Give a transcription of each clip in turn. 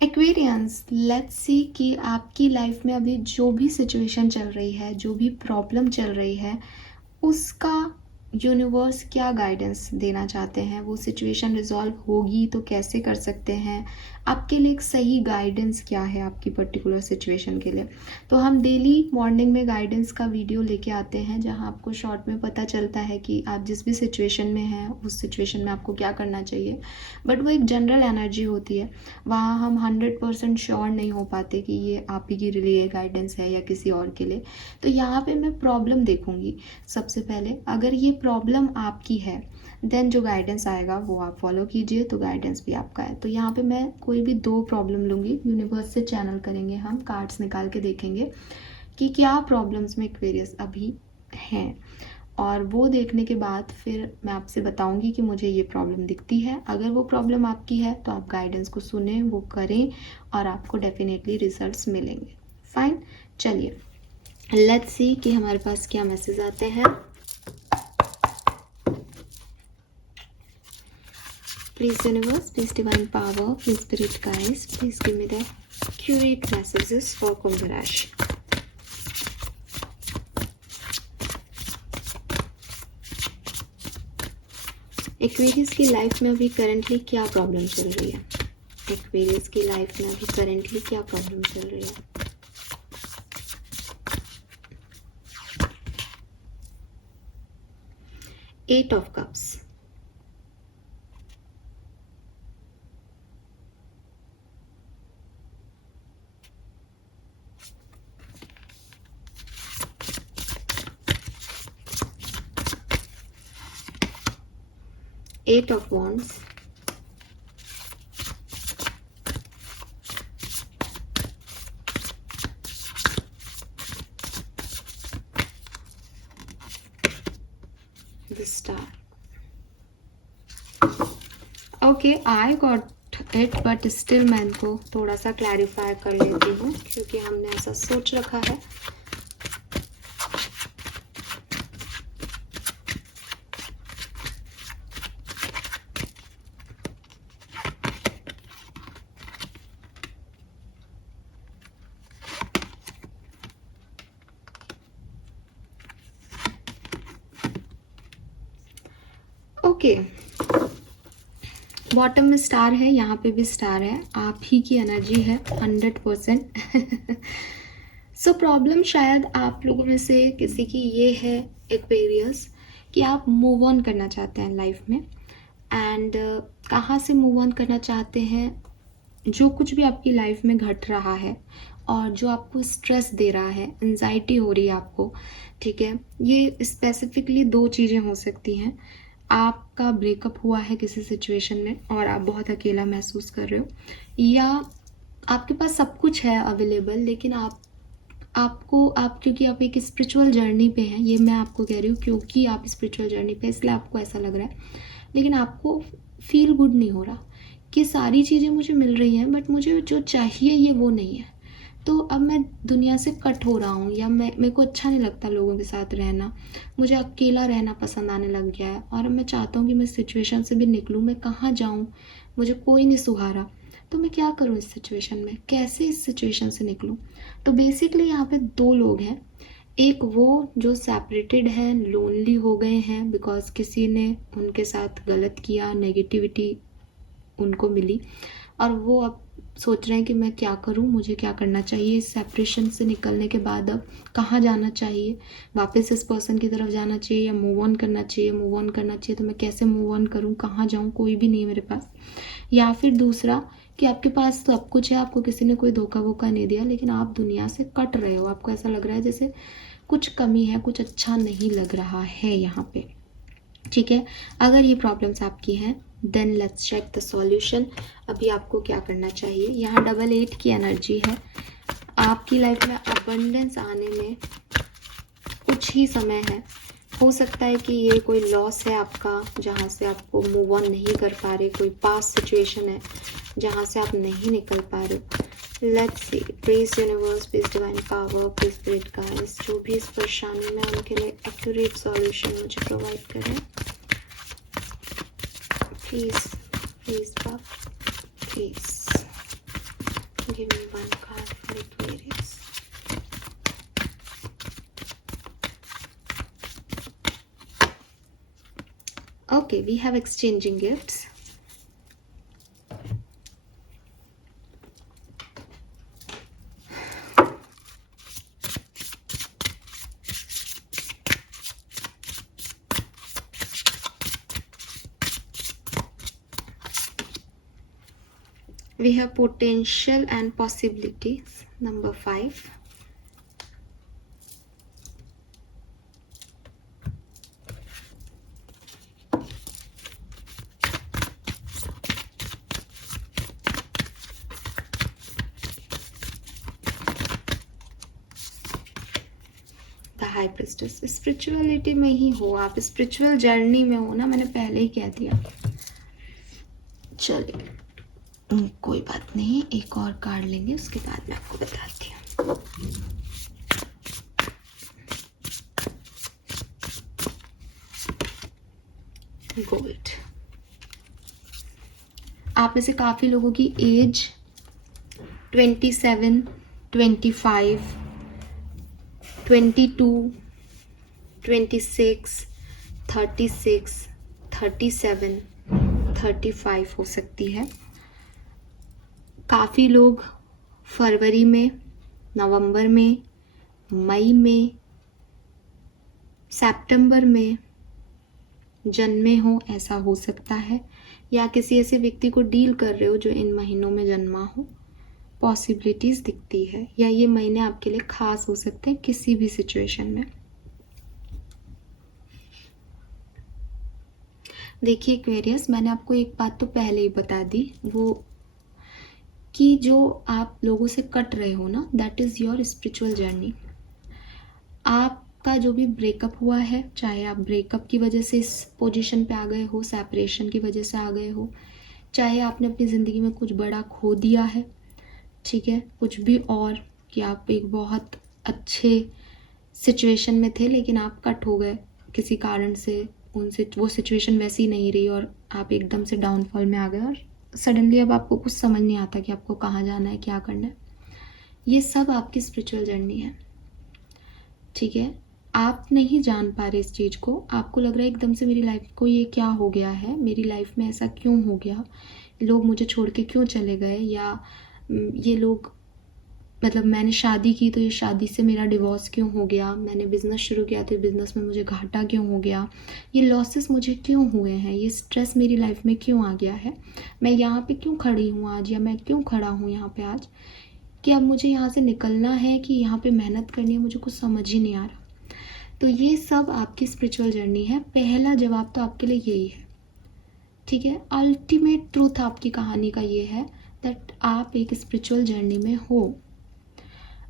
Aquarians, let's see कि आपकी life में अभी जो भी सिचुएशन चल रही है, जो भी प्रॉब्लम चल रही है, उसका यूनिवर्स क्या गाइडेंस देना चाहते हैं। वो सिचुएशन रिजॉल्व होगी तो कैसे कर सकते हैं, आपके लिए एक सही गाइडेंस क्या है आपकी पर्टिकुलर सिचुएशन के लिए। तो हम डेली मॉर्निंग में गाइडेंस का वीडियो लेके आते हैं, जहां आपको शॉर्ट में पता चलता है कि आप जिस भी सिचुएशन में हैं उस सिचुएशन में आपको क्या करना चाहिए। बट वो एक जनरल एनर्जी होती है, वहाँ हम 100% श्योर नहीं हो पाते कि ये आप ही के लिए गाइडेंस है या किसी और के लिए। तो यहाँ पे मैं प्रॉब्लम देखूंगी सबसे पहले। अगर ये प्रॉब्लम आपकी है देन जो गाइडेंस आएगा वो आप फॉलो कीजिए, तो गाइडेंस भी आपका है। तो यहाँ पे मैं कोई भी 2 प्रॉब्लम लूँगी, यूनिवर्स से चैनल करेंगे, हम कार्ड्स निकाल के देखेंगे कि क्या प्रॉब्लम्स में एक्वेरियस अभी हैं, और वो देखने के बाद फिर मैं आपसे बताऊंगी कि मुझे ये प्रॉब्लम दिखती है। अगर वो प्रॉब्लम आपकी है तो आप गाइडेंस को सुने, वो करें, और आपको डेफिनेटली रिजल्ट्स मिलेंगे। फाइन, चलिए लेट्स सी कि हमारे पास क्या मैसेज आते हैं। Please universe, please divine power, please spirit guides, please give me the accurate messages for Kumbh राशि। एक्वेरियस की लाइफ में अभी करंटली क्या प्रॉब्लम चल रही है? एक्वेरियस की लाइफ में अभी करंटली क्या प्रॉब्लम चल रही है? Eight of cups, eight of wands, the star. Okay, I got it, but still मैं इनको थोड़ा सा क्लैरिफाई कर लेती हूँ क्योंकि हमने ऐसा सोच रखा है। ओके, बॉटम में स्टार है, यहाँ पे भी स्टार है, आप ही की एनर्जी है 100%। सो प्रॉब्लम शायद आप लोगों में से किसी की ये है एक्वेरियस कि आप मूव ऑन करना चाहते हैं लाइफ में। एंड कहाँ से मूव ऑन करना चाहते हैं? जो कुछ भी आपकी लाइफ में घट रहा है और जो आपको स्ट्रेस दे रहा है, एंजाइटी हो रही है आपको, ठीक है, ये स्पेसिफिकली 2 चीज़ें हो सकती हैं। आपका ब्रेकअप हुआ है किसी सिचुएशन में और आप बहुत अकेला महसूस कर रहे हो, या आपके पास सब कुछ है अवेलेबल, लेकिन आप क्योंकि आप एक स्पिरिचुअल जर्नी पे हैं, ये मैं आपको कह रही हूँ क्योंकि आप स्पिरिचुअल जर्नी पे, इसलिए आपको ऐसा लग रहा है, लेकिन आपको फील गुड नहीं हो रहा कि सारी चीज़ें मुझे मिल रही हैं बट मुझे जो चाहिए ये वो नहीं है। तो अब मैं दुनिया से कट हो रहा हूँ, या मेरे को अच्छा नहीं लगता लोगों के साथ रहना, मुझे अकेला रहना पसंद आने लग गया है, और अब मैं चाहता हूँ कि मैं सिचुएशन से भी निकलूँ, मैं कहाँ जाऊँ, मुझे कोई नहीं सुहारा, तो मैं क्या करूँ इस सिचुएशन में, कैसे इस सिचुएशन से निकलूँ? तो बेसिकली यहाँ पे 2 लोग हैं। एक वो जो सेपरेटेड हैं, लोनली हो गए हैं बिकॉज किसी ने उनके साथ गलत किया, नेगेटिविटी उनको मिली, और वो अब सोच रहे हैं कि मैं क्या करूं, मुझे क्या करना चाहिए इस सेपरेशन से निकलने के बाद, अब कहाँ जाना चाहिए, वापस इस पर्सन की तरफ जाना चाहिए या मूव ऑन करना चाहिए? मूव ऑन करना चाहिए तो मैं कैसे मूव ऑन करूं, कहाँ जाऊं, कोई भी नहीं है मेरे पास। या फिर दूसरा कि आपके पास सब कुछ है, आपको किसी ने कोई धोखा वोखा नहीं दिया, लेकिन आप दुनिया से कट रहे हो, आपको ऐसा लग रहा है जैसे कुछ कमी है, कुछ अच्छा नहीं लग रहा है यहाँ पे, ठीक है। अगर ये प्रॉब्लम्स आपकी हैं then let's check the solution. अभी आपको क्या करना चाहिए? यहाँ डबल 8 की एनर्जी है। आपकी लाइफ में अबंडेंस आने में कुछ ही समय है। हो सकता है कि ये कोई लॉस है आपका जहाँ से आपको मूव ऑन नहीं कर पा रहे, कोई पास्ट सिचुएशन है जहाँ से आप नहीं निकल पा रहे। Let's see, please universe, please divine power, please spirit guides, जो भी इस परेशानी में उनके लिए एक्यूरेट सॉल्यूशन मुझे प्रोवाइड करें। प्लीज प्लीज पाप, please. Give me one card for Aquarius. Okay, we have exchanging gifts. We have potential and possibilities, number 5. The high priestess. Spirituality में ही हो आप, स्पिरिचुअल जर्नी में हो ना, मैंने पहले ही कह दिया। चलिए कोई बात नहीं, एक और कार्ड लेंगे, उसके बाद मैं आपको बताती हूँ। गोल्ड। आप में से काफी लोगों की एज 27, 25, 22, 26, 36, 37, 35 हो सकती है। काफ़ी लोग फरवरी में, नवंबर में, मई में, सितंबर में जन्मे हो, ऐसा हो सकता है। या किसी ऐसे व्यक्ति को डील कर रहे हो जो इन महीनों में जन्मा हो, पॉसिबिलिटीज़ दिखती है। या ये महीने आपके लिए खास हो सकते हैं किसी भी सिचुएशन में। देखिए एक्वेरियस, मैंने आपको एक बात तो पहले ही बता दी, वो कि जो आप लोगों से कट रहे हो ना, that is your spiritual journey. आपका जो भी ब्रेकअप हुआ है, चाहे आप ब्रेकअप की वजह से इस पोजीशन पे आ गए हो, सेपरेशन की वजह से आ गए हो, चाहे आपने अपनी ज़िंदगी में कुछ बड़ा खो दिया है, ठीक है, कुछ भी, और कि आप एक बहुत अच्छे सिचुएशन में थे लेकिन आप कट हो गए किसी कारण से, उनसे वो सिचुएशन वैसी नहीं रही और आप एकदम से डाउनफॉल में आ गए और सडनली अब आपको कुछ समझ नहीं आता कि आपको कहाँ जाना है, क्या करना है। ये सब आपकी स्पिरिचुअल जर्नी है, ठीक है। आप नहीं जान पा रहे इस चीज़ को, आपको लग रहा है एकदम से मेरी लाइफ को ये क्या हो गया है, मेरी लाइफ में ऐसा क्यों हो गया, लोग मुझे छोड़ के क्यों चले गए, या ये लोग, मतलब मैंने शादी की तो ये शादी से मेरा डिवोर्स क्यों हो गया, मैंने बिज़नेस शुरू किया तो बिज़नेस में मुझे घाटा क्यों हो गया, ये लॉसेस मुझे क्यों हुए हैं, ये स्ट्रेस मेरी लाइफ में क्यों आ गया है, मैं यहाँ पे क्यों खड़ी हूँ आज, या मैं क्यों खड़ा हूँ यहाँ पे आज, कि अब मुझे यहाँ से निकलना है कि यहाँ पे मेहनत करनी है, मुझे कुछ समझ ही नहीं आ रहा। तो ये सब आपकी स्पिरिचुअल जर्नी है। पहला जवाब तो आपके लिए यही है, ठीक है। अल्टीमेट ट्रूथ आपकी कहानी का ये है दैट आप एक स्पिरिचुअल जर्नी में हो।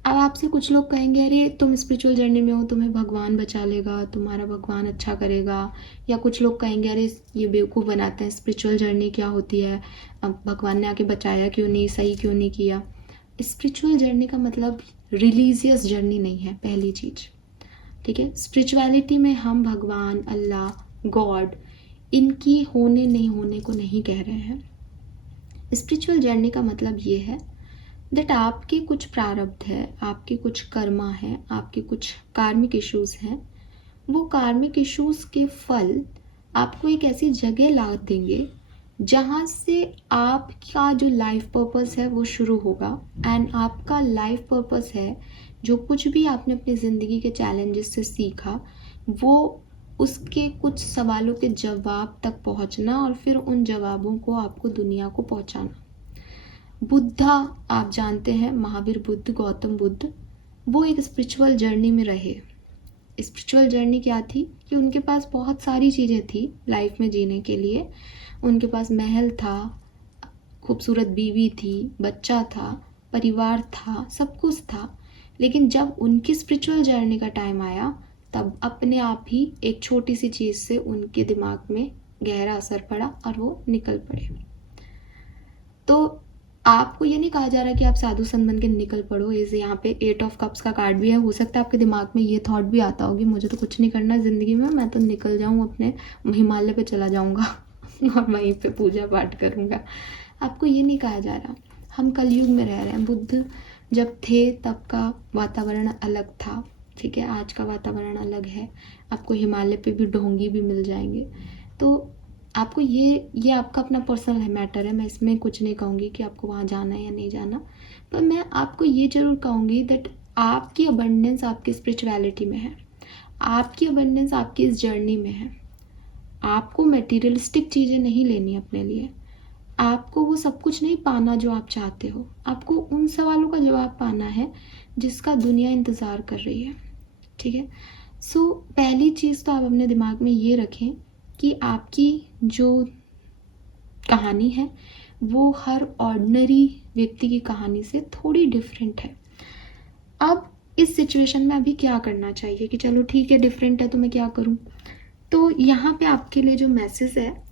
अब आपसे कुछ लोग कहेंगे अरे तुम स्पिरिचुअल जर्नी में हो, तुम्हें भगवान बचा लेगा, तुम्हारा भगवान अच्छा करेगा, या कुछ लोग कहेंगे अरे ये बेवकूफ़ बनाते हैं, स्पिरिचुअल जर्नी क्या होती है, अब भगवान ने आके बचाया क्यों नहीं, सही क्यों नहीं किया। स्पिरिचुअल जर्नी का मतलब रिलीजियस जर्नी नहीं है, पहली चीज़, ठीक है। स्पिरिचुअलिटी में हम भगवान, अल्लाह, गॉड, इनकी होने नहीं होने को नहीं कह रहे हैं। स्पिरिचुअल जर्नी का मतलब ये है दैट आपके कुछ प्रारब्ध है, आपके कुछ कर्मा है, आपके कुछ कार्मिक इश्यूज़ हैं, वो कार्मिक इश्यूज़ के फल आपको एक ऐसी जगह ला देंगे जहाँ से आपका जो लाइफ पर्पस है वो शुरू होगा। एंड आपका लाइफ पर्पस है जो कुछ भी आपने अपनी ज़िंदगी के चैलेंजेस से सीखा, वो उसके कुछ सवालों के जवाब तक पहुँचना और फिर उन जवाबों को आपको दुनिया को पहुँचाना। बुद्धा, आप जानते हैं, महावीर बुद्ध, गौतम बुद्ध, वो एक स्पिरिचुअल जर्नी में रहे। स्पिरिचुअल जर्नी क्या थी कि उनके पास बहुत सारी चीज़ें थी लाइफ में जीने के लिए। उनके पास महल था, खूबसूरत बीवी थी, बच्चा था, परिवार था, सब कुछ था। लेकिन जब उनकी स्पिरिचुअल जर्नी का टाइम आया तब अपने आप ही एक छोटी सी चीज़ से उनके दिमाग में गहरा असर पड़ा और वो निकल पड़े। तो आपको ये नहीं कहा जा रहा कि आप साधु संत बन के निकल पड़ो। इस यहाँ पे 8 ऑफ कप्स का कार्ड भी है, हो सकता है आपके दिमाग में ये थॉट भी आता होगी मुझे तो कुछ नहीं करना ज़िंदगी में, मैं तो निकल जाऊँ अपने हिमालय पे चला जाऊँगा और वहीं पे पूजा पाठ करूँगा। आपको ये नहीं कहा जा रहा। हम कलयुग में रह रहे हैं। बुद्ध जब थे तब का वातावरण अलग था, ठीक है, आज का वातावरण अलग है। आपको हिमालय पे भी ढोंगी भी मिल जाएंगे। तो आपको ये आपका अपना पर्सनल मैटर है, मैं इसमें कुछ नहीं कहूँगी कि आपको वहाँ जाना है या नहीं जाना, पर मैं आपको ये ज़रूर कहूँगी दैट आपकी अबंडेंस आपकी स्पिरिचुअलिटी में है, आपकी अबंडेंस आपकी इस जर्नी में है। आपको मटेरियलिस्टिक चीज़ें नहीं लेनी अपने लिए, आपको वो सब कुछ नहीं पाना जो आप चाहते हो, आपको उन सवालों का जवाब पाना है जिसका दुनिया इंतज़ार कर रही है, ठीक है। सो पहली चीज़ तो आप अपने दिमाग में ये रखें कि आपकी जो कहानी है वो हर ऑर्डिनरी व्यक्ति की कहानी से थोड़ी डिफरेंट है। अब इस सिचुएशन में अभी क्या करना चाहिए कि चलो ठीक है डिफरेंट है तो मैं क्या करूं। तो यहाँ पे आपके लिए जो मैसेज है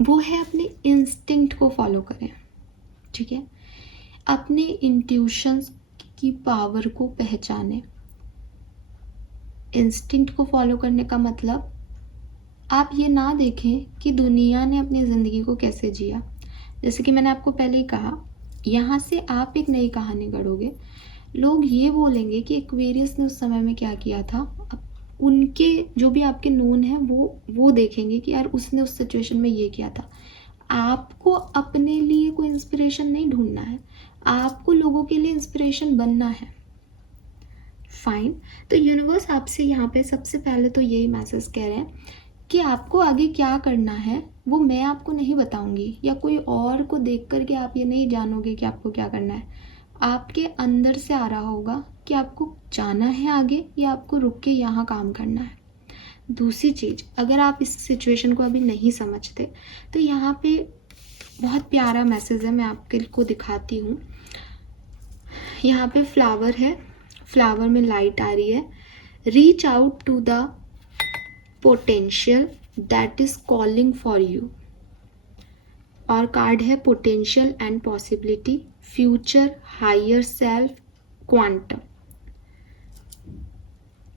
वो है अपने इंस्टिंक्ट को फॉलो करें, ठीक है। अपने इंट्यूशंस की पावर को पहचानें। इंस्टिंक्ट को फॉलो करने का मतलब आप ये ना देखें कि दुनिया ने अपनी ज़िंदगी को कैसे जिया। जैसे कि मैंने आपको पहले ही कहा, यहाँ से आप एक नई कहानी गढ़ोगे। लोग ये बोलेंगे कि एक्वेरियस ने उस समय में क्या किया था, अब उनके जो भी आपके नोन हैं वो देखेंगे कि यार उसने उस सिचुएशन में ये किया था। आपको अपने लिए कोई इंस्पिरेशन नहीं ढूंढना है, आपको लोगों के लिए इंस्पिरेशन बनना है। फाइन। तो यूनिवर्स आपसे यहाँ पे सबसे पहले तो यही मैसेज कह रहे हैं कि आपको आगे क्या करना है वो मैं आपको नहीं बताऊंगी, या कोई और को देख कर के आप ये नहीं जानोगे कि आपको क्या करना है। आपके अंदर से आ रहा होगा कि आपको जाना है आगे या आपको रुक के यहाँ काम करना है। दूसरी चीज़, अगर आप इस सिचुएशन को अभी नहीं समझते तो यहाँ पे बहुत प्यारा मैसेज है, मैं आपको दिखाती हूँ। यहाँ पे फ्लावर है, फ्लावर में लाइट आ रही है। Reach out to the potential that is calling for you. और कार्ड है potential and possibility, future, higher self, quantum.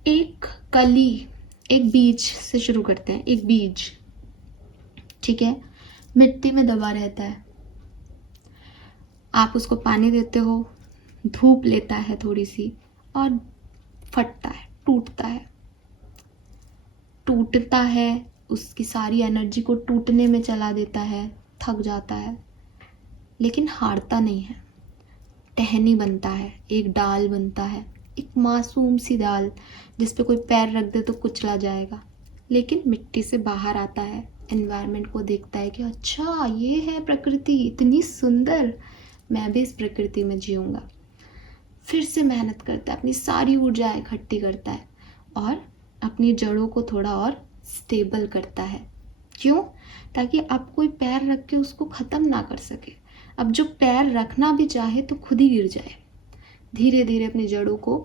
एक कली, एक बीज से शुरू करते हैं। एक बीज, ठीक है, मिट्टी में दबा रहता है, आप उसको पानी देते हो, धूप लेता है थोड़ी सी और फटता है, टूटता है, उसकी सारी एनर्जी को टूटने में चला देता है, थक जाता है, लेकिन हारता नहीं है। टहनी बनता है, एक डाल बनता है, एक मासूम सी डाल जिस पे कोई पैर रख दे तो कुचला जाएगा, लेकिन मिट्टी से बाहर आता है, एनवायरनमेंट को देखता है कि अच्छा ये है प्रकृति, इतनी सुंदर, मैं भी इस प्रकृति में जीऊँगा। फिर से मेहनत करता है, अपनी सारी ऊर्जा इकट्ठी करता है और अपनी जड़ों को थोड़ा और स्टेबल करता है। क्यों? ताकि अब कोई पैर रख के उसको ख़त्म ना कर सके। अब जो पैर रखना भी चाहे तो खुद ही गिर जाए। धीरे धीरे अपनी जड़ों को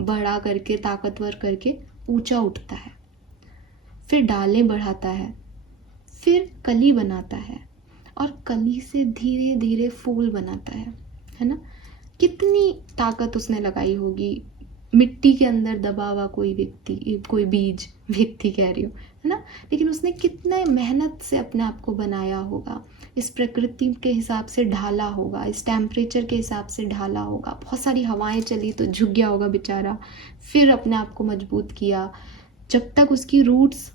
बड़ा करके, ताकतवर करके ऊंचा उठता है, फिर डालें बढ़ाता है, फिर कली बनाता है और कली से धीरे धीरे फूल बनाता है ना। कितनी ताकत उसने लगाई होगी। मिट्टी के अंदर दबा हुआ कोई व्यक्ति, कोई बीज, व्यक्ति कह रही हूँ, है ना, लेकिन उसने कितने मेहनत से अपने आप को बनाया होगा, इस प्रकृति के हिसाब से ढाला होगा, इस टेम्परेचर के हिसाब से ढाला होगा, बहुत सारी हवाएं चली तो झुक गया होगा बेचारा, फिर अपने आप को मजबूत किया। जब तक उसकी रूट्स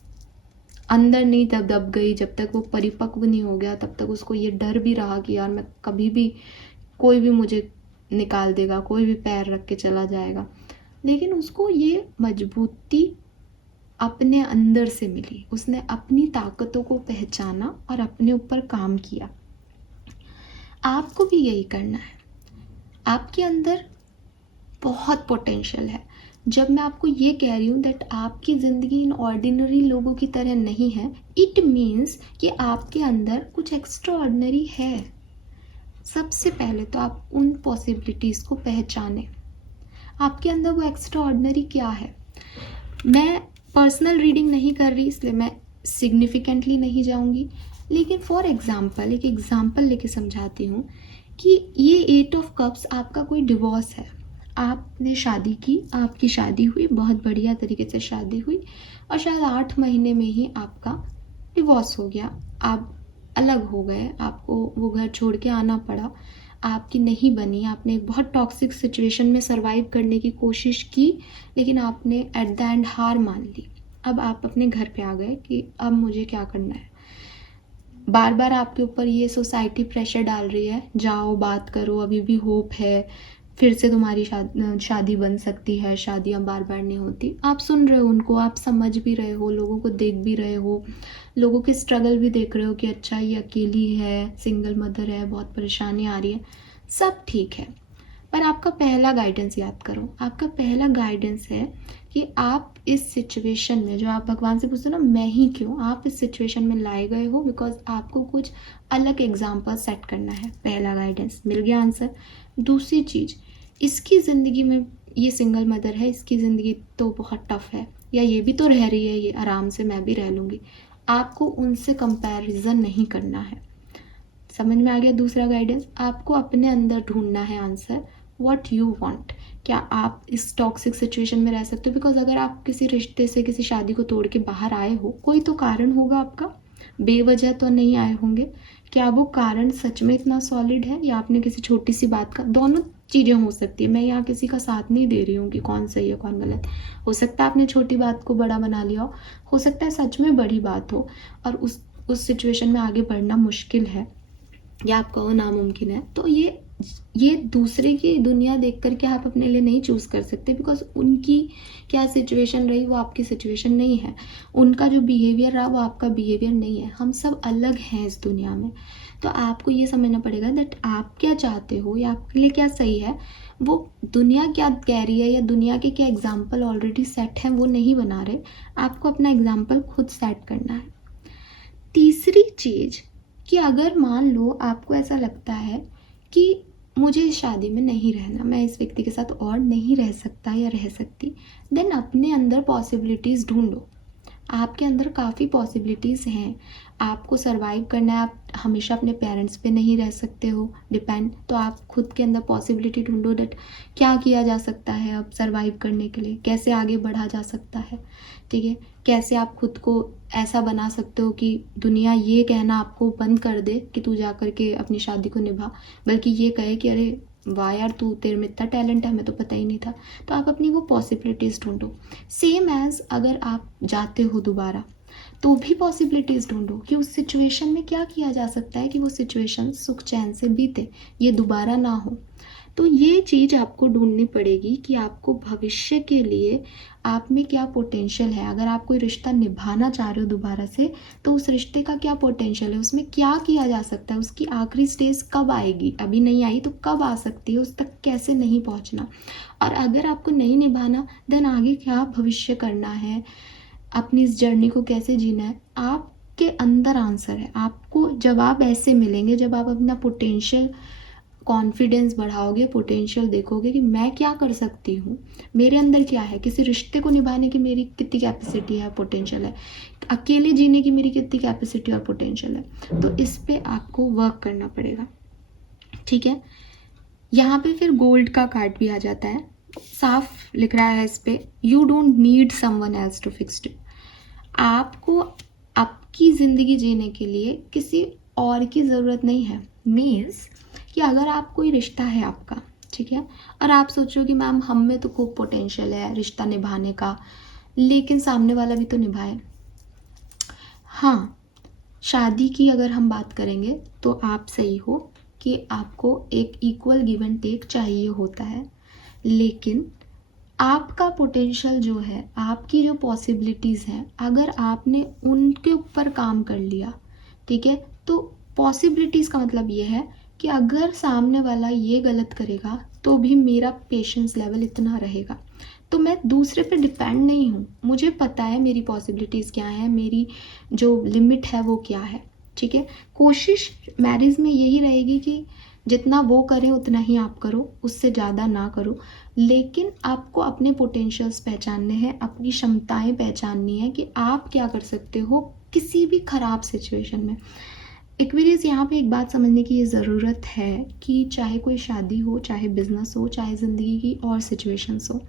अंदर नहीं दब गई, जब तक वो परिपक्व नहीं हो गया, तब तक उसको ये डर भी रहा कि यार मैं कभी भी, कोई भी मुझे निकाल देगा, कोई भी पैर रख के चला जाएगा। लेकिन उसको ये मजबूती अपने अंदर से मिली, उसने अपनी ताकतों को पहचाना और अपने ऊपर काम किया। आपको भी यही करना है। आपके अंदर बहुत पोटेंशियल है। जब मैं आपको ये कह रही हूँ दैट आपकी ज़िंदगी इन ऑर्डिनरी लोगों की तरह नहीं है, इट मीन्स कि आपके अंदर कुछ एक्स्ट्रा ऑर्डिनरी है। सबसे पहले तो आप उन पॉसिबिलिटीज़ को पहचानें, आपके अंदर वो एक्स्ट्रा ऑर्डिनरी क्या है। मैं पर्सनल रीडिंग नहीं कर रही, इसलिए मैं सिग्निफिकेंटली नहीं जाऊंगी, लेकिन फॉर एग्जांपल एक एग्जांपल लेके समझाती हूँ कि ये 8 ऑफ कप्स आपका कोई डिवोर्स है। आपने शादी की, आपकी शादी हुई, बहुत बढ़िया तरीके से शादी हुई और शायद 8 महीने में ही आपका डिवोर्स हो गया। आप अलग हो गए, आपको वो घर छोड़ के आना पड़ा, आपकी नहीं बनी, आपने एक बहुत टॉक्सिक सिचुएशन में सर्वाइव करने की कोशिश की, लेकिन आपने एट द एंड हार मान ली। अब आप अपने घर पे आ गए कि अब मुझे क्या करना है। बार बार आपके ऊपर ये सोसाइटी प्रेशर डाल रही है, जाओ बात करो, अभी भी होप है, फिर से तुम्हारी शादी बन सकती है, शादियाँ बार बार नहीं होती। आप सुन रहे हो उनको, आप समझ भी रहे हो, लोगों को देख भी रहे हो, लोगों की स्ट्रगल भी देख रहे हो कि अच्छा ये अकेली है, सिंगल मदर है, बहुत परेशानी आ रही है, सब ठीक है। पर आपका पहला गाइडेंस याद करो, आपका पहला गाइडेंस है कि आप इस सिचुएशन में, जो आप भगवान से पूछते हो ना मैं ही क्यों, आप इस सिचुएशन में लाए गए हो बिकॉज आपको कुछ अलग एग्जाम्पल सेट करना है। पहला गाइडेंस मिल गया आंसर। दूसरी चीज़, इसकी ज़िंदगी में, ये सिंगल मदर है, इसकी ज़िंदगी तो बहुत टफ है, या ये भी तो रह रही है, ये आराम से मैं भी रह लूँगी। आपको उनसे कंपैरिजन नहीं करना है। समझ में आ गया दूसरा गाइडेंस? आपको अपने अंदर ढूंढना है आंसर, व्हाट यू वांट। क्या आप इस टॉक्सिक सिचुएशन में रह सकते हो? बिकॉज अगर आप किसी रिश्ते से, किसी शादी को तोड़ के बाहर आए हो, कोई तो कारण होगा आपका, बेवजह तो नहीं आए होंगे। क्या वो कारण सच में इतना सॉलिड है, या आपने किसी छोटी सी बात का, दोनों चीज़ें हो सकती है, मैं यहाँ किसी का साथ नहीं दे रही हूँ कि कौन सही है कौन गलत। हो सकता है आपने छोटी बात को बड़ा बना लिया हो सकता है सच में बड़ी बात हो, और उस सिचुएशन में आगे बढ़ना मुश्किल है, या आप कहो नामुमकिन है। तो ये दूसरे की दुनिया देख करके आप अपने लिए नहीं चूज़ कर सकते, बिकॉज उनकी क्या सिचुएशन रही वो आपकी सिचुएशन नहीं है, उनका जो बिहेवियर रहा वो आपका बिहेवियर नहीं है। हम सब अलग हैं इस दुनिया में। तो आपको ये समझना पड़ेगा दैट आप क्या चाहते हो या आपके लिए क्या सही है, वो दुनिया क्या कह रही है या दुनिया के क्या एग्जाम्पल ऑलरेडी सेट हैं वो नहीं बना रहे, आपको अपना एग्जाम्पल खुद सेट करना है। तीसरी चीज़, कि अगर मान लो आपको ऐसा लगता है कि मुझे इस शादी में नहीं रहना, मैं इस व्यक्ति के साथ और नहीं रह सकता या रह सकती, देन अपने अंदर पॉसिबिलिटीज़ ढूंढो। आपके अंदर काफ़ी पॉसिबिलिटीज़ हैं, आपको सरवाइव करना है, आप हमेशा अपने पेरेंट्स पे नहीं रह सकते हो डिपेंड, तो आप खुद के अंदर पॉसिबिलिटी ढूंढो दैट क्या किया जा सकता है अब सरवाइव करने के लिए, कैसे आगे बढ़ा जा सकता है, ठीक है। कैसे आप खुद को ऐसा बना सकते हो कि दुनिया ये कहना आपको बंद कर दे कि तू जा कर के अपनी शादी को निभा, बल्कि ये कहे कि अरे वाह यार, तू तेरे में इतना टैलेंट है, हमें तो पता ही नहीं था। तो आप अपनी वो पॉसिबिलिटीज़ ढूंढो। सेम एज अगर आप जाते हो दोबारा, तो भी पॉसिबिलिटीज़ ढूंढो कि उस सिचुएशन में क्या किया जा सकता है कि वो सिचुएशन सुख चैन से बीते, ये दोबारा ना हो। तो ये चीज़ आपको ढूंढनी पड़ेगी कि आपको भविष्य के लिए आप में क्या पोटेंशियल है। अगर आप कोई रिश्ता निभाना चाह रहे हो दोबारा से, तो उस रिश्ते का क्या पोटेंशियल है, उसमें क्या किया जा सकता है, उसकी आखिरी स्टेज कब आएगी, अभी नहीं आई तो कब आ सकती है, उस तक कैसे नहीं पहुंचना। और अगर आपको नहीं निभाना, देन आगे क्या भविष्य करना है, अपनी इस जर्नी को कैसे जीना है, आपके अंदर आंसर है। आपको जवाब ऐसे मिलेंगे जब आप अपना पोटेंशियल, कॉन्फिडेंस बढ़ाओगे, पोटेंशियल देखोगे कि मैं क्या कर सकती हूँ, मेरे अंदर क्या है, किसी रिश्ते को निभाने की मेरी कितनी कैपेसिटी है, पोटेंशियल है, अकेले जीने की मेरी कितनी कैपेसिटी और पोटेंशियल है। तो इस पे आपको वर्क करना पड़ेगा, ठीक है। यहाँ पे फिर गोल्ड का कार्ड भी आ जाता है, साफ लिख रहा है इस पे, you don't need someone else to fix you. आपको आपकी ज़िंदगी जीने के लिए किसी और की ज़रूरत नहीं है। मीन्स कि अगर आप, कोई रिश्ता है आपका, ठीक है, और आप सोचो कि मैम हम में तो खूब पोटेंशियल है रिश्ता निभाने का, लेकिन सामने वाला भी तो निभाए। हाँ, शादी की अगर हम बात करेंगे तो आप सही हो कि आपको एक इक्वल गिव एंड टेक चाहिए होता है, लेकिन आपका पोटेंशियल जो है, आपकी जो पॉसिबिलिटीज़ हैं, अगर आपने उनके ऊपर काम कर लिया, ठीक है, तो पॉसिबिलिटीज़ का मतलब ये है कि अगर सामने वाला ये गलत करेगा तो भी मेरा पेशेंस लेवल इतना रहेगा, तो मैं दूसरे पे डिपेंड नहीं हूँ, मुझे पता है मेरी पॉसिबिलिटीज़ क्या है, मेरी जो लिमिट है वो क्या है, ठीक है। कोशिश मैरिज में यही रहेगी कि जितना वो करें उतना ही आप करो, उससे ज़्यादा ना करो, लेकिन आपको अपने पोटेंशियल्स पहचानने हैं, अपनी क्षमताएं पहचाननी है कि आप क्या कर सकते हो किसी भी ख़राब सिचुएशन में। एक्वेरियस, यहाँ पे एक बात समझने की ये ज़रूरत है कि चाहे कोई शादी हो, चाहे बिजनेस हो, चाहे ज़िंदगी की और सिचुएशंस हो,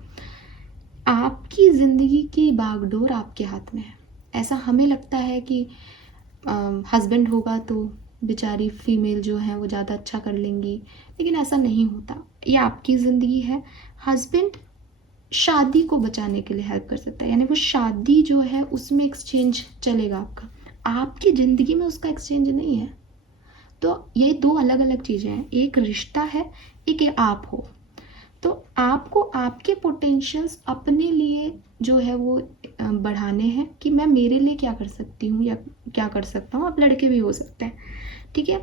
आपकी ज़िंदगी की बागडोर आपके हाथ में है। ऐसा हमें लगता है कि हस्बैंड होगा तो बेचारी फीमेल जो है वो ज़्यादा अच्छा कर लेंगी, लेकिन ऐसा नहीं होता। ये आपकी ज़िंदगी है। हस्बैंड शादी को बचाने के लिए हेल्प कर सकता है, यानी वो शादी जो है उसमें एक्सचेंज चलेगा आपका, आपकी ज़िंदगी में उसका एक्सचेंज नहीं है। तो ये दो अलग अलग चीज़ें हैं, एक रिश्ता है, एक ये आप हो। तो आपको आपके पोटेंशियल्स अपने लिए जो है वो बढ़ाने हैं कि मैं मेरे लिए क्या कर सकती हूँ या क्या कर सकता हूँ। आप लड़के भी हो सकते हैं, ठीक है।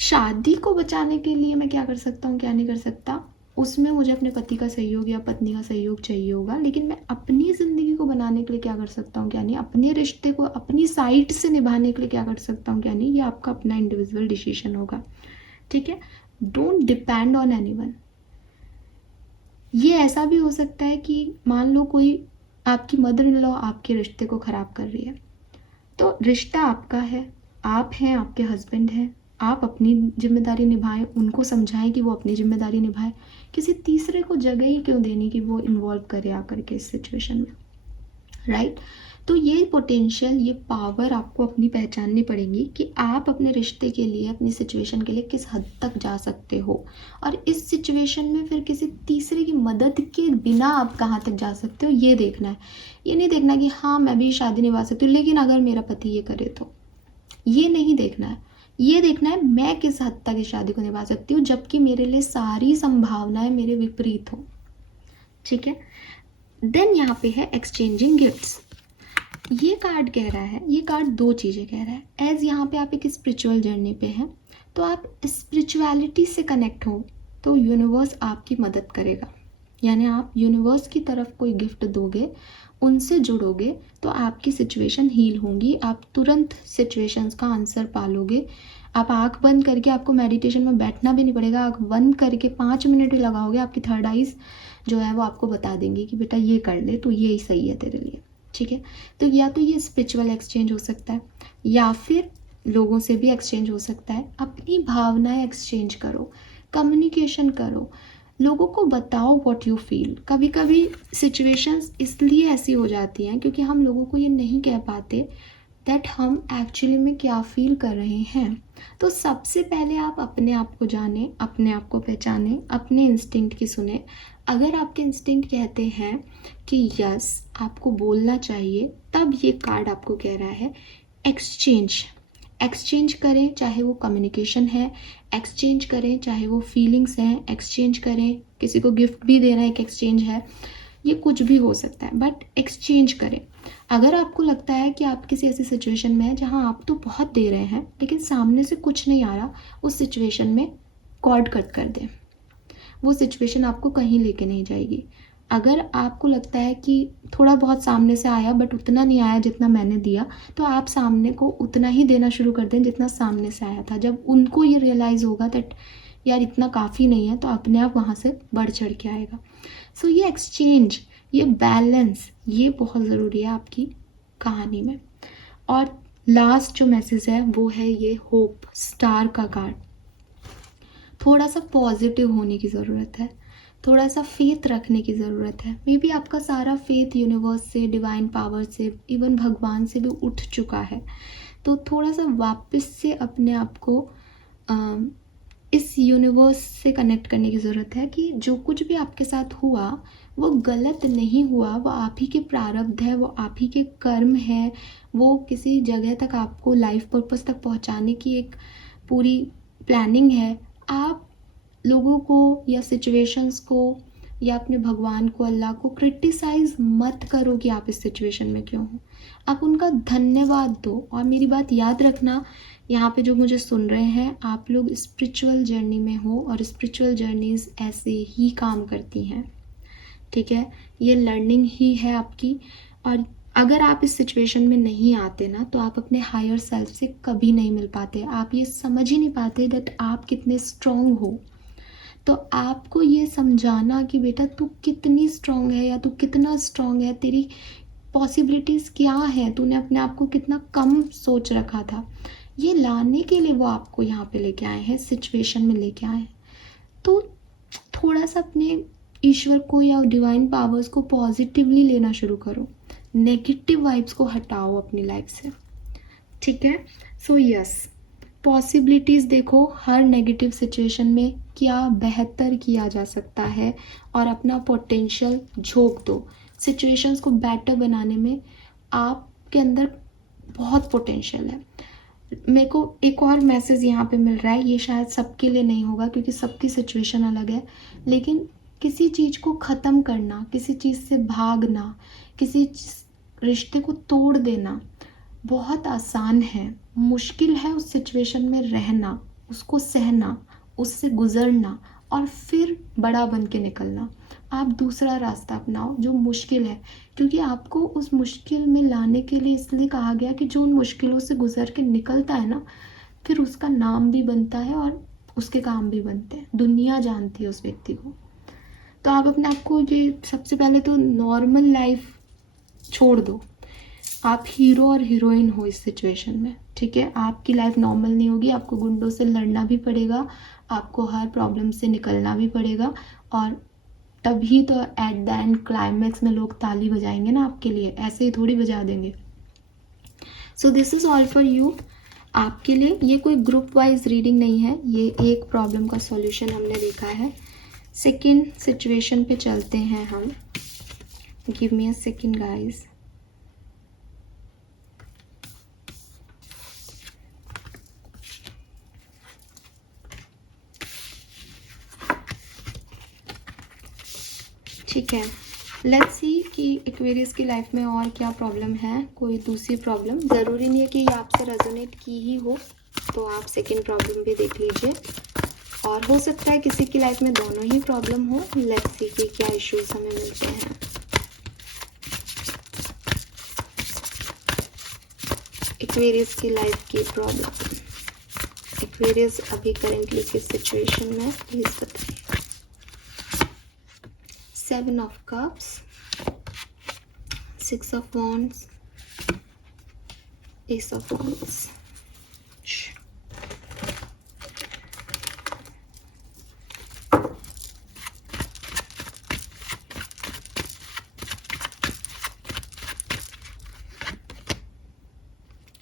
शादी को बचाने के लिए मैं क्या कर सकता हूँ क्या नहीं कर सकता, उसमें मुझे अपने पति का सहयोग या पत्नी का सहयोग चाहिए होगा। लेकिन मैं अपनी ज़िंदगी को बनाने के लिए क्या कर सकता हूँ क्या नहीं, अपने रिश्ते को अपनी साइड से निभाने के लिए क्या कर सकता हूँ क्या नहीं, ये आपका अपना इंडिविजुअल डिसीजन होगा, ठीक है। Don't depend on anyone. ये ऐसा भी हो सकता है कि मान लो कोई आपकी मदर इन लॉ आपके रिश्ते को ख़राब कर रही है, तो रिश्ता आपका है, आप हैं, आपके हस्बैंड हैं, आप अपनी जिम्मेदारी निभाएं, उनको समझाएं कि वो अपनी जिम्मेदारी निभाए। किसी तीसरे को जगह ही क्यों देनी कि वो इन्वॉल्व करे आकर के इस सिचुएशन में, राइट। तो ये पोटेंशियल, ये पावर आपको अपनी पहचाननी पड़ेगी कि आप अपने रिश्ते के लिए, अपनी सिचुएशन के लिए किस हद तक जा सकते हो, और इस सिचुएशन में फिर किसी तीसरे की मदद के बिना आप कहाँ तक जा सकते हो, ये देखना है। ये नहीं देखना कि हाँ मैं भी शादी निभा सकती हूँ लेकिन अगर मेरा पति ये करे तो, ये नहीं देखना है। ये देखना है मैं किस हद तक इस शादी को निभा सकती हूँ जबकि मेरे लिए सारी संभावनाएं मेरे विपरीत हो, ठीक है। देन यहाँ पे है एक्सचेंजिंग गिफ्ट्स। ये कार्ड कह रहा है, ये कार्ड दो चीज़ें कह रहा है। एज यहाँ पे आप एक स्पिरिचुअल जर्नी पे हैं, तो आप स्पिरिचुअलिटी से कनेक्ट हो तो यूनिवर्स आपकी मदद करेगा। यानी आप यूनिवर्स की तरफ कोई गिफ्ट दोगे, उनसे जुड़ोगे तो आपकी सिचुएशन हील होंगी, आप तुरंत सिचुएशंस का आंसर पालोगे। आप आंख बंद करके, आपको मेडिटेशन में बैठना भी नहीं पड़ेगा, आंख बंद करके 5 मिनट लगाओगे, आपकी थर्ड आइज जो है वो आपको बता देंगी कि बेटा ये कर ले, तो ये सही है तेरे लिए, ठीक है। तो या तो ये स्पिरिचुअल एक्सचेंज हो सकता है या फिर लोगों से भी एक्सचेंज हो सकता है। अपनी भावनाएं एक्सचेंज करो, कम्युनिकेशन करो, लोगों को बताओ व्हाट यू फील। कभी कभी सिचुएशंस इसलिए ऐसी हो जाती हैं क्योंकि हम लोगों को ये नहीं कह पाते दैट हम एक्चुअली में क्या फील कर रहे हैं। तो सबसे पहले आप अपने आप को जाने, अपने आप को पहचाने, अपने इंस्टिंक्ट की सुने। अगर आपके इंस्टिंक्ट कहते हैं कि यस आपको बोलना चाहिए, तब ये कार्ड आपको कह रहा है एक्सचेंज करें, चाहे वो कम्युनिकेशन है, एक्सचेंज करें चाहे वो फीलिंग्स हैं, एक्सचेंज करें, किसी को गिफ्ट भी देना एक एक्सचेंज है, ये कुछ भी हो सकता है, बट एक्सचेंज करें। अगर आपको लगता है कि आप किसी ऐसी सिचुएशन में हैं जहां आप तो बहुत दे रहे हैं लेकिन सामने से कुछ नहीं आ रहा, उस सिचुएशन में कॉर्ड कट कर दें। वो सिचुएशन आपको कहीं लेके नहीं जाएगी। अगर आपको लगता है कि थोड़ा बहुत सामने से आया बट उतना नहीं आया जितना मैंने दिया, तो आप सामने को उतना ही देना शुरू कर दें जितना सामने से आया था। जब उनको ये रियलाइज़ होगा दैट यार इतना काफ़ी नहीं है, तो अपने आप वहाँ से बढ़ चढ़ के आएगा। सो ये एक्सचेंज, ये बैलेंस, ये बहुत ज़रूरी है आपकी कहानी में। और लास्ट जो मैसेज है वो है ये होप, स्टार का कार्ड। थोड़ा सा पॉजिटिव होने की ज़रूरत है, थोड़ा सा फेथ रखने की ज़रूरत है। मे बी आपका सारा फेथ यूनिवर्स से, डिवाइन पावर से, इवन भगवान से भी उठ चुका है, तो थोड़ा सा वापस से अपने आप को इस यूनिवर्स से कनेक्ट करने की ज़रूरत है कि जो कुछ भी आपके साथ हुआ वो गलत नहीं हुआ, वो आप ही के प्रारब्ध है, वो आप ही के कर्म है, वो किसी जगह तक आपको लाइफ पर्पस तक पहुंचाने की एक पूरी प्लानिंग है। आप लोगों को या सिचुएशंस को या अपने भगवान को, अल्लाह को क्रिटिसाइज मत करो कि आप इस सिचुएशन में क्यों हो, आप उनका धन्यवाद दो। और मेरी बात याद रखना, यहाँ पे जो मुझे सुन रहे हैं, आप लोग स्पिरिचुअल जर्नी में हो और स्पिरिचुअल जर्नीज ऐसे ही काम करती हैं, ठीक है। ये लर्निंग ही है आपकी। और अगर आप इस सिचुएशन में नहीं आते ना, तो आप अपने हायर सेल्फ से कभी नहीं मिल पाते, आप ये समझ ही नहीं पाते दैट आप कितने स्ट्रॉन्ग हो। तो आपको ये समझाना कि बेटा तू कितनी स्ट्रॉन्ग है या तू कितना स्ट्रॉन्ग है, तेरी पॉसिबिलिटीज़ क्या है, तूने अपने आप को कितना कम सोच रखा था, ये लाने के लिए वो आपको यहाँ पे लेके आए हैं, सिचुएशन में लेके आए हैं। तो थोड़ा सा अपने ईश्वर को या डिवाइन पावर्स को पॉजिटिवली लेना शुरू करो, नेगेटिव वाइब्स को हटाओ अपनी लाइफ से, ठीक है। सो यस, पॉसिबिलिटीज़ देखो हर नेगेटिव सिचुएशन में क्या बेहतर किया जा सकता है और अपना पोटेंशियल झोंक दो। सिचुएशंस को बेटर बनाने में आपके अंदर बहुत पोटेंशियल है। मेरे को एक और मैसेज यहाँ पे मिल रहा है, ये शायद सबके लिए नहीं होगा क्योंकि सबकी सिचुएशन अलग है, लेकिन किसी चीज़ को ख़त्म करना, किसी चीज़ से भागना, किसी रिश्ते को तोड़ देना बहुत आसान है। मुश्किल है उस सिचुएशन में रहना, उसको सहना, उससे गुजरना और फिर बड़ा बन के निकलना। आप दूसरा रास्ता अपनाओ जो मुश्किल है, क्योंकि आपको उस मुश्किल में लाने के लिए इसलिए कहा गया कि जो उन मुश्किलों से गुजर के निकलता है ना, फिर उसका नाम भी बनता है और उसके काम भी बनते हैं, दुनिया जानती है उस व्यक्ति को। तो आप अपने आप को ये सबसे पहले तो नॉर्मल लाइफ छोड़ दो। आप हीरो और हीरोइन हो इस सिचुएशन में, ठीक है। आपकी लाइफ नॉर्मल नहीं होगी, आपको गुंडों से लड़ना भी पड़ेगा, आपको हर प्रॉब्लम से निकलना भी पड़ेगा, और तभी तो एट द एंड क्लाइमैक्स में लोग ताली बजाएंगे ना आपके लिए, ऐसे ही थोड़ी बजा देंगे। So this is all for you, आपके लिए। ये कोई ग्रुप वाइज रीडिंग नहीं है, ये एक प्रॉब्लम का सॉल्यूशन हमने देखा है। सेकेंड सिचुएशन पे चलते हैं हम। Give me a second guys. ठीक है, लेट्स सी कि एक्वेरियस की लाइफ में और क्या प्रॉब्लम है, कोई दूसरी प्रॉब्लम। ज़रूरी नहीं है कि ये आपसे रेजोनेट की ही हो, तो आप सेकंड प्रॉब्लम भी देख लीजिए, और हो सकता है किसी की लाइफ में दोनों ही प्रॉब्लम हो। लेट्स सी कि क्या इश्यूज हमें मिलते हैं। एक्वेरियस की लाइफ की प्रॉब्लम, एक्वेरियस अभी करेंटली किस सिचुएशन में, प्लीज बताइए। 7 of Cups, 6 of Wands, Ace of Wands.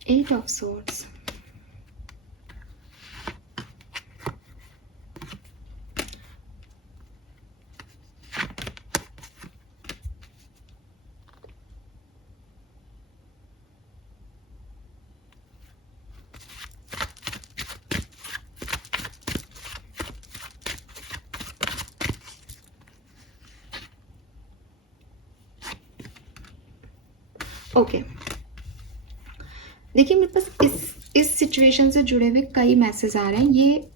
8 of Swords. Okay, देखिए मेरे पास इस सिचुएशन से जुड़े हुए कई मैसेज आ रहे हैं। ये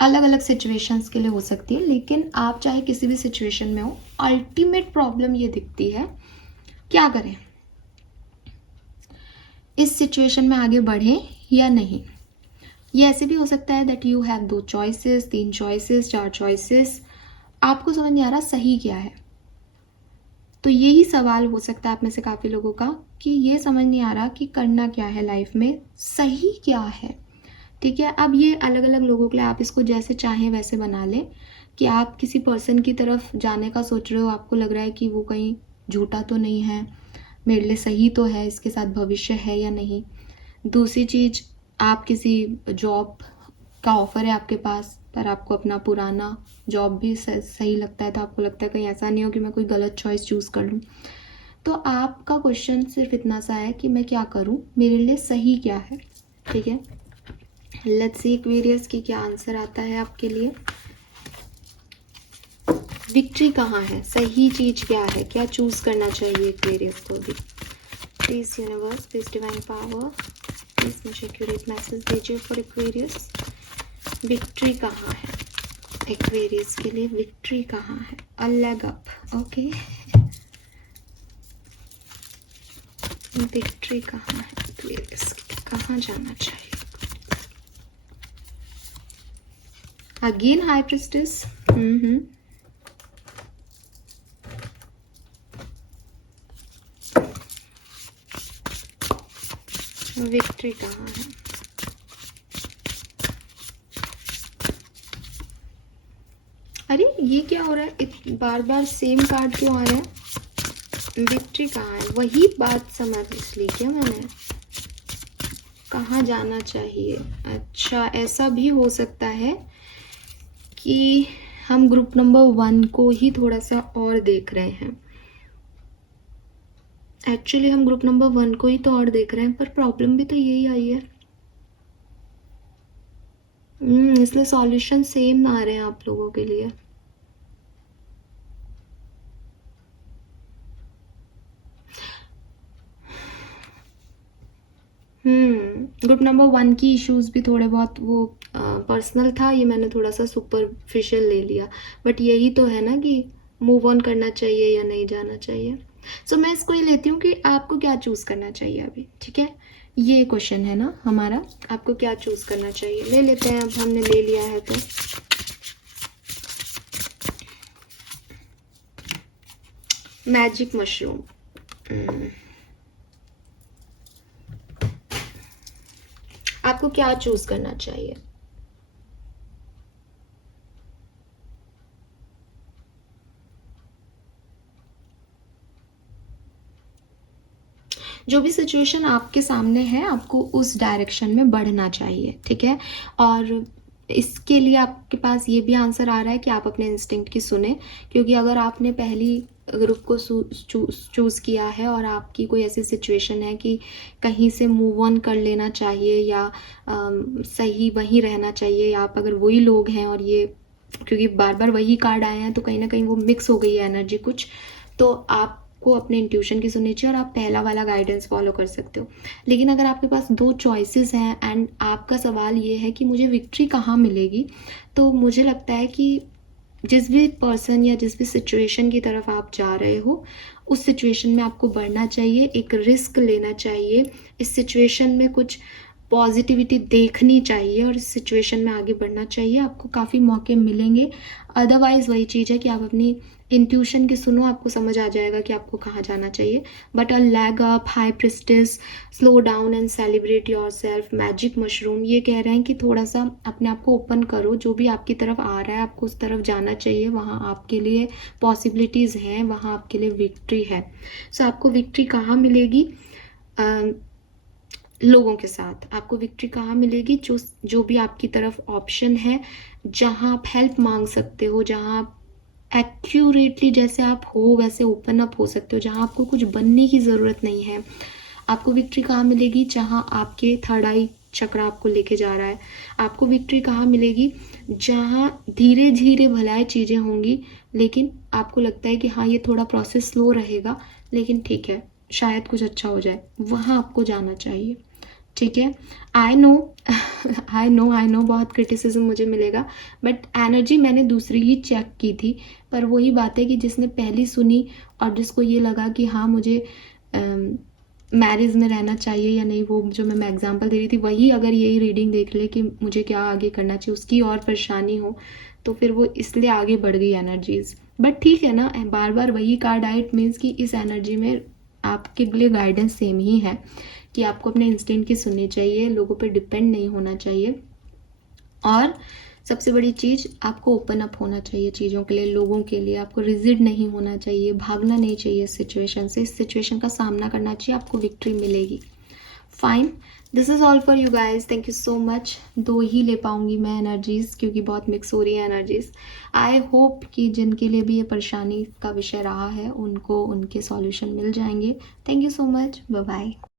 अलग अलग सिचुएशंस के लिए हो सकती है, लेकिन आप चाहे किसी भी सिचुएशन में हो, अल्टीमेट प्रॉब्लम ये दिखती है, क्या करें, इस सिचुएशन में आगे बढ़ें या नहीं। ये ऐसे भी हो सकता है that you have 2 choices, 3 choices, 4 choices, आपको समझ नहीं आ रहा सही क्या है। तो यही सवाल हो सकता है आप में से काफ़ी लोगों का, कि ये समझ नहीं आ रहा कि करना क्या है लाइफ में, सही क्या है। ठीक है, अब ये अलग अलग लोगों के लिए आप इसको जैसे चाहें वैसे बना लें, कि आप किसी पर्सन की तरफ जाने का सोच रहे हो, आपको लग रहा है कि वो कहीं झूठा तो नहीं है, मेरे लिए सही तो है, इसके साथ भविष्य है या नहीं। दूसरी चीज़, आप किसी जॉब का ऑफर है आपके पास, पर आपको अपना पुराना जॉब भी सही लगता है, तो आपको लगता है कहीं ऐसा नहीं हो कि मैं कोई गलत चॉइस चूज़ कर लूँ। तो आपका क्वेश्चन सिर्फ इतना सा है कि मैं क्या करूँ, मेरे लिए सही क्या है। ठीक है, लेट्स सी एक्वेरियस की क्या आंसर आता है आपके लिए। विक्ट्री कहाँ है, सही चीज़ क्या है, क्या चूज करना चाहिए एक्वेरियस को भी। Please universe, please divine power, please मुझे एक्यूरेट मैसेज दीजिए फॉर एक्वेरियस। विक्ट्री कहाँ है एक्वेरियस के लिए, विक्ट्री कहाँ है। A leg up, okay, victory कहाँ है एक्वेरियस, कहाँ जाना चाहिए। अगेन हाई प्रिस्टेस, विक्ट्री कहाँ है। अरे ये क्या हो रहा है, बार बार सेम कार्ड क्यों आ रहा है। विक्ट्री कहाँ है, वही बात समझ ली क्या मैंने। कहाँ जाना चाहिए? अच्छा, ऐसा भी हो सकता है कि हम ग्रुप नंबर 1 को ही थोड़ा सा और देख रहे हैं। एक्चुअली हम ग्रुप नंबर 1 को ही तो और देख रहे हैं, पर प्रॉब्लम भी तो यही आई है। इसलिए सॉल्यूशन सेम ना आ रहे हैं आप लोगों के लिए। ग्रुप नंबर 1 की इश्यूज भी थोड़े बहुत वो पर्सनल था, ये मैंने थोड़ा सा सुपरफिशियल ले लिया, बट यही तो है ना कि मूव ऑन करना चाहिए या नहीं जाना चाहिए। सो मैं इसको ही लेती हूँ कि आपको क्या चूज़ करना चाहिए अभी, ठीक है? ये क्वेश्चन है ना हमारा, आपको क्या चूज़ करना चाहिए। ले लेते हैं, अब हमने ले लिया है तो। मैजिक मशरूम, आपको क्या चूज़ करना चाहिए? जो भी सिचुएशन आपके सामने है, आपको उस डायरेक्शन में बढ़ना चाहिए, ठीक है? और इसके लिए आपके पास ये भी आंसर आ रहा है कि आप अपने इंस्टिंक्ट की सुने, क्योंकि अगर आपने पहली ग्रुप को चूज़ किया है और आपकी कोई ऐसी सिचुएशन है कि कहीं से मूव ऑन कर लेना चाहिए या सही वहीं रहना चाहिए, या आप अगर वही लोग हैं और ये क्योंकि बार बार वही कार्ड आए हैं तो कहीं ना कहीं वो मिक्स हो गई है एनर्जी कुछ, तो आपको अपने इंट्यूशन की सुननी चाहिए और आप पहला वाला गाइडेंस फॉलो कर सकते हो। लेकिन अगर आपके पास 2 चॉइसेस हैं एंड आपका सवाल ये है कि मुझे विक्ट्री कहाँ मिलेगी, तो मुझे लगता है कि जिस भी पर्सन या जिस भी सिचुएशन की तरफ आप जा रहे हो, उस सिचुएशन में आपको बढ़ना चाहिए, एक रिस्क लेना चाहिए, इस सिचुएशन में कुछ पॉजिटिविटी देखनी चाहिए और इस सिचुएशन में आगे बढ़ना चाहिए। आपको काफ़ी मौके मिलेंगे। अदरवाइज़ वही चीज़ है कि आप अपनी इंट्यूशन की सुनो, आपको समझ आ जाएगा कि आपको कहाँ जाना चाहिए। But a lag up, high priestess, slow down and celebrate your self, magic mushroom, ये कह रहे हैं कि थोड़ा सा अपने आप को ओपन करो, जो भी आपकी तरफ आ रहा है आपको उस तरफ जाना चाहिए, वहाँ आपके लिए पॉसिबिलिटीज़ हैं, वहाँ आपके लिए विक्ट्री है। सो आपको विक्ट्री कहाँ मिलेगी? लोगों के साथ आपको विक्ट्री कहाँ मिलेगी? जो भी आपकी तरफ ऑप्शन है, जहाँ आप हेल्प मांग सकते हो, जहाँ आप एक्यूरेटली जैसे आप हो वैसे ओपन अप हो सकते हो, जहाँ आपको कुछ बनने की ज़रूरत नहीं है। आपको विक्ट्री कहाँ मिलेगी? जहाँ आपके थर्ड आई चक्र आपको लेके जा रहा है। आपको विक्ट्री कहाँ मिलेगी? जहाँ धीरे धीरे भलाई चीज़ें होंगी, लेकिन आपको लगता है कि हाँ ये थोड़ा प्रोसेस स्लो रहेगा, लेकिन ठीक है शायद कुछ अच्छा हो जाए, वहाँ आपको जाना चाहिए, ठीक है? आई नो आई नो बहुत क्रिटिसिज्म मुझे मिलेगा, बट एनर्जी मैंने दूसरी ही चेक की थी। पर वही बात है कि जिसने पहली सुनी और जिसको ये लगा कि हाँ मुझे मैरिज में रहना चाहिए या नहीं, वो जो मैं एग्जांपल दे रही थी, वही अगर यही रीडिंग देख ले कि मुझे क्या आगे करना चाहिए, उसकी और परेशानी हो, तो फिर वो इसलिए आगे बढ़ गई एनर्जीज। बट ठीक है ना, बार बार वही कार्ड आए, इट मीन्स कि इस एनर्जी में आपके लिए गाइडेंस सेम ही है कि आपको अपने इंस्टिंक्ट की सुननी चाहिए, लोगों पर डिपेंड नहीं होना चाहिए, और सबसे बड़ी चीज़ आपको ओपन अप होना चाहिए चीज़ों के लिए, लोगों के लिए। आपको रिजिड नहीं होना चाहिए, भागना नहीं चाहिए इस सिचुएशन से, इस सिचुएशन का सामना करना चाहिए, आपको विक्ट्री मिलेगी। Fine, this is all for you guys, thank you so much. 2 ही ले पाऊंगी मैं एनर्जीज क्योंकि बहुत मिक्स हो रही है एनर्जीज। आई होप कि जिनके लिए भी ये परेशानी का विषय रहा है उनको उनके सॉल्यूशन मिल जाएंगे। Thank you so much, bye bye.